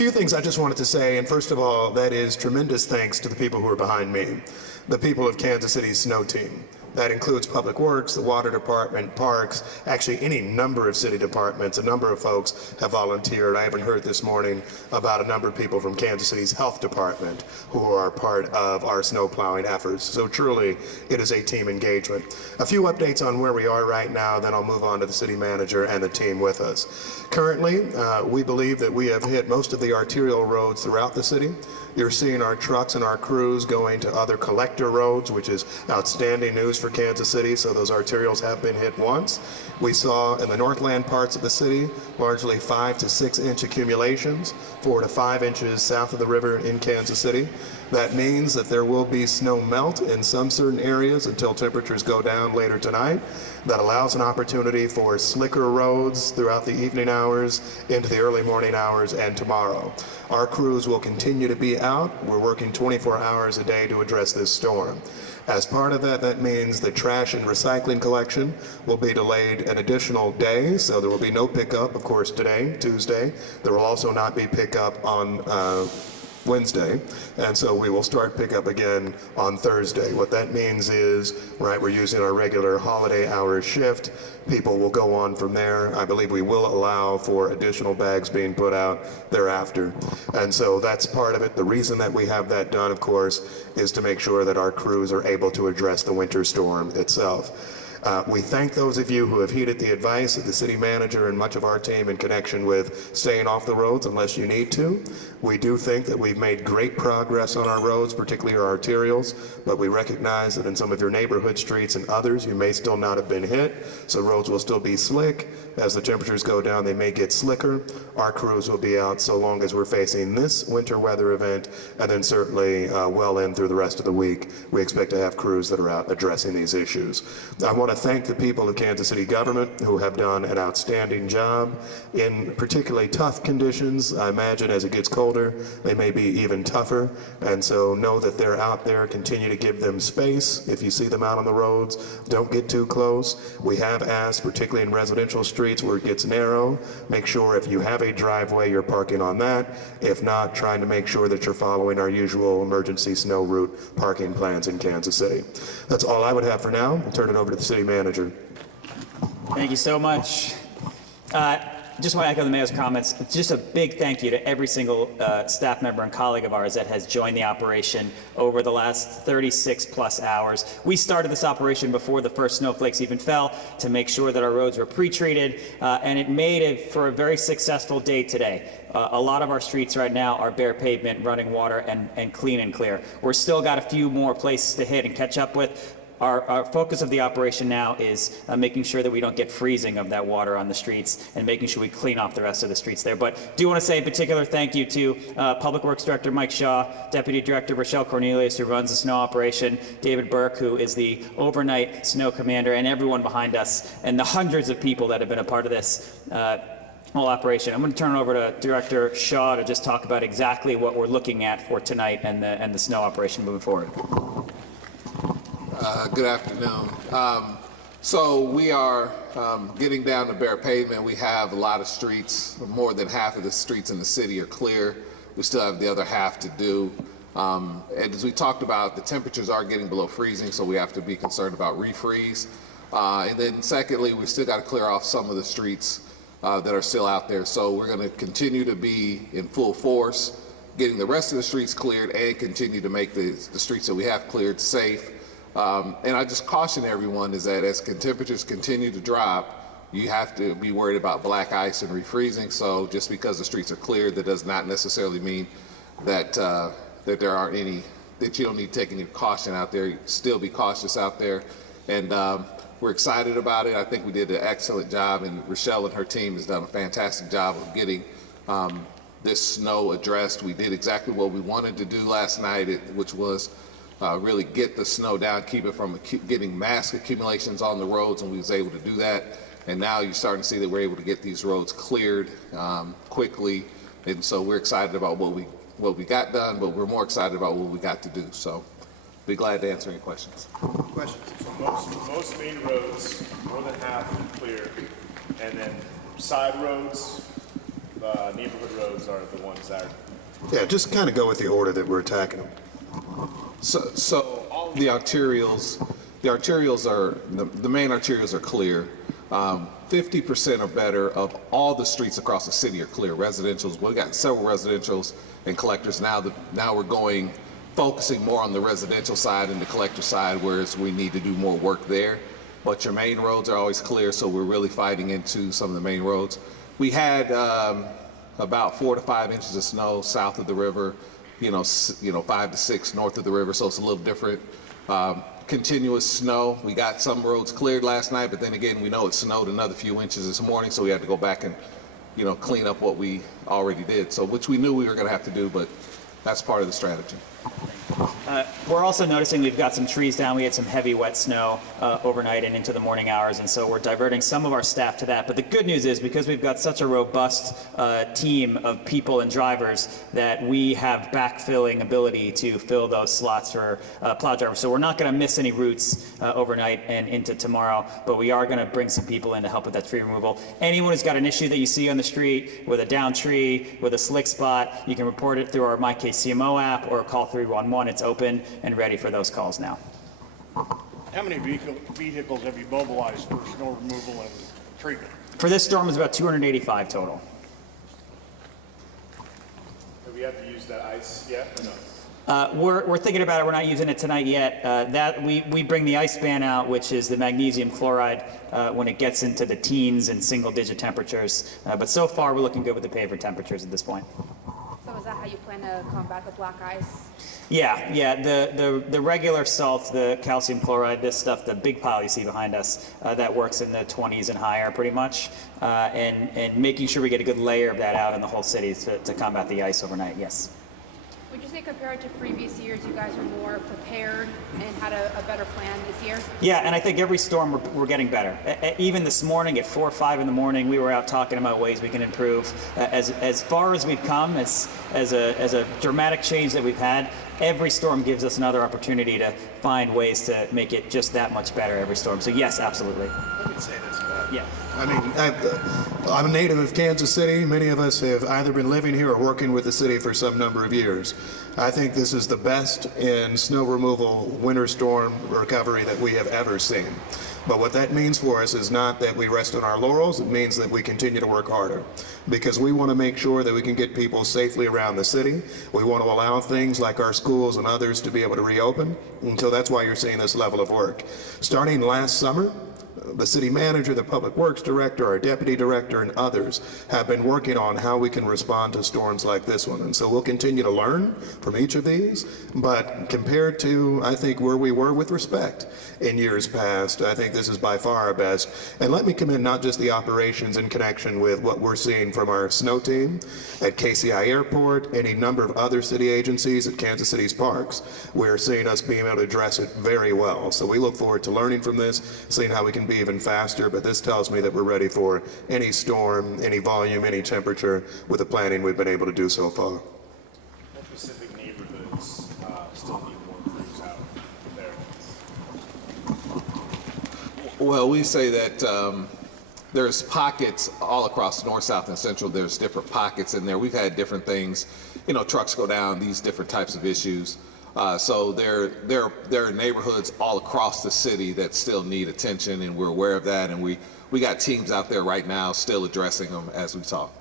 few things I just wanted to say, and first of all, that is tremendous thanks to the people who are behind me, the people of Kansas City's snow team. That includes Public Works, the Water Department, Parks, actually any number of city departments. A number of folks have volunteered. I even heard this morning about a number of people from Kansas City's Health Department who are part of our snow plowing efforts. So truly, it is a team engagement. A few updates on where we are right now, then I'll move on to the city manager and the team with us. Currently, we believe that we have hit most of the arterial roads throughout the city. You're seeing our trucks and our crews going to other collector roads, which is outstanding news for Kansas City, so those arterials have been hit once. We saw in the northland parts of the city largely 5 to 6 inch accumulations, 4 to 5 inches south of the river in Kansas City. That means that there will be snow melt in some certain areas until temperatures go down later tonight. That allows an opportunity for slicker roads throughout the evening hours into the early morning hours and tomorrow. Our crews will continue to be out. We're working 24 hours a day to address this storm. As part of that, that means the trash and recycling collection will be delayed an additional day, so there will be no pickup, of course, today, Tuesday. There will also not be pickup on Wednesday, and so we will start pickup again on Thursday. What that means is, right, we're using our regular holiday hour shift. People will go on from there. I believe we will allow for additional bags being put out thereafter. And so that's part of it. The reason that we have that done, of course, is to make sure that our crews are able to address the winter storm itself. We thank those of you who have heeded the advice of the city manager and much of our team in connection with staying off the roads unless you need to. We do think that we've made great progress on our roads, particularly our arterials, but we recognize that in some of your neighborhood streets and others, you may still not have been hit, so roads will still be slick. As the temperatures go down, they may get slicker. Our crews will be out so long as we're facing this winter weather event, and then certainly well in through the rest of the week, we expect to have crews that are out addressing these issues. I want to thank the people of Kansas City government who have done an outstanding job in particularly tough conditions. I imagine as it gets colder, they may be even tougher, and so know that they're out there. Continue to give them space. If you see them out on the roads, don't get too close. We have asked, particularly in residential streets where it gets narrow, make sure if you have a driveway, you're parking on that. If not, trying to make sure that you're following our usual emergency snow route parking plans in Kansas City. That's all I would have for now. I'll turn it over to the city manager. Thank you so much. Just want to echo the mayor's comments. Just a big thank you to every single staff member and colleague of ours that has joined the operation over the last 36 plus hours. We started this operation before the first snowflakes even fell to make sure that our roads were pre-treated, and it made it for a very successful day today. A lot of our streets right now are bare pavement, running water, and clean and clear. We're still got a few more places to hit and catch up with. Our focus of the operation now is making sure that we don't get freezing of that water on the streets and making sure we clean off the rest of the streets there. But do want to say in particular thank you to Public Works Director Mike Shaw, Deputy Director Rochelle Cornelius, who runs the snow operation, David Burke, who is the overnight snow commander, and everyone behind us, and the hundreds of people that have been a part of this whole operation. I'm going to turn it over to Director Shaw to just talk about exactly what we're looking at for tonight and the snow operation moving forward. Good afternoon. So we are getting down to bare pavement. We have a lot of streets. More than half of the streets in the city are clear. We still have the other half to do. And as we talked about, the temperatures are getting below freezing, so we have to be concerned about refreeze. And then secondly, we still got to clear off some of the streets that are still out there. So we're going to continue to be in full force, getting the rest of the streets cleared and continue to make the streets that we have cleared safe. And I just caution everyone is that as temperatures continue to drop, you have to be worried about black ice and refreezing. So just because the streets are cleared, that does not necessarily mean that that there aren't any, that you don't need to take any caution out there. Still be cautious out there. And we're excited about it. I think we did an excellent job, and Rochelle and her team has done a fantastic job of getting this snow addressed. We did exactly what we wanted to do last night, which was really get the snow down, keep it from getting mass accumulations on the roads, and we was able to do that. And now you're starting to see that we're able to get these roads cleared quickly. And so we're excited about what we got done, but we're more excited about what we got to do. So be glad to answer any questions. Questions? So most main roads, more than half clear, and then side roads, neighborhood roads are the ones that are Yeah, just kind of go with the order that we're attacking them. So all the arterials are, the main arterials are clear. 50% or better of all the streets across the city are clear. Residentials, we got several residentials and collectors now. Now we're focusing more on the residential side and the collector side, whereas we need to do more work there. But your main roads are always clear, so we're really fighting into some of the main roads. We had about 4 to 5 inches of snow south of the river, 5 to 6 north of the river, so it's a little different. Continuous snow. We got some roads cleared last night, but then again, we know it snowed another few inches this morning, so we had to go back and, clean up what we already did. So, which we knew we were going to have to do, but that's part of the strategy. We're also noticing we've got some trees down. We had some heavy wet snow overnight and into the morning hours, and so we're diverting some of our staff to that. But the good news is, because we've got such a robust team of people and drivers, that we have backfilling ability to fill those slots for plow drivers. So we're not going to miss any routes overnight and into tomorrow, but we are going to bring some people in to help with that tree removal. Anyone who's got an issue that you see on the street with a down tree, with a slick spot, you can report it through our My KCMO app or call 311. It's open and ready for those calls now. How many vehicles have you mobilized for snow removal and treatment? For this storm, it's about 285 total. have we had to use that ice yet or no? We're thinking about it. We're not using it tonight yet. That we bring the ice ban out, which is the magnesium chloride, when it gets into the teens and single-digit temperatures. But so far, we're looking good with the paver temperatures at this point. So is that how you plan to combat the black ice? Yeah. The regular salt, the calcium chloride, this stuff, the big pile you see behind us, that works in the 20s and higher pretty much. And making sure we get a good layer of that out in the whole city to combat the ice overnight, yes. Would you say compared to previous years, you guys are more prepared and had a better plan this year? Yeah, and I think every storm we're getting better. Even this morning at 4 or 5 in the morning, we were out talking about ways we can improve. As far as we've come, as a dramatic change that we've had, every storm gives us another opportunity to find ways to make it just that much better every storm. So yes, absolutely. Let me say this, Matt. Yeah. I mean, I'm a native of Kansas City. Many of us have either been living here or working with the city for some number of years. I think this is the best in snow removal, winter storm recovery that we have ever seen. But what that means for us is not that we rest on our laurels. It means that we continue to work harder, because we want to make sure that we can get people safely around the city. We want to allow things like our schools and others to be able to reopen. And so that's why you're seeing this level of work. Starting last summer, the city manager, the public works director, our deputy director, and others have been working on how we can respond to storms like this one. And so we'll continue to learn from each of these. But compared to, I think, where we were with respect in years past, I think this is by far our best. And let me commend not just the operations in connection with what we're seeing from our snow team at KCI Airport, any number of other city agencies at Kansas City's parks. We're seeing us being able to address it very well. So we look forward to learning from this, seeing how we can be even faster, but this tells me that we're ready for any storm, any volume, any temperature with the planning we've been able to do so far. What specific neighborhoods still need more crews out there? Well, we say that there's pockets all across north, south, and central. There's different pockets in there. We've had different things, trucks go down, these different types of issues. So there are neighborhoods all across the city that still need attention, and we're aware of that. And we got teams out there right now still addressing them as we talk.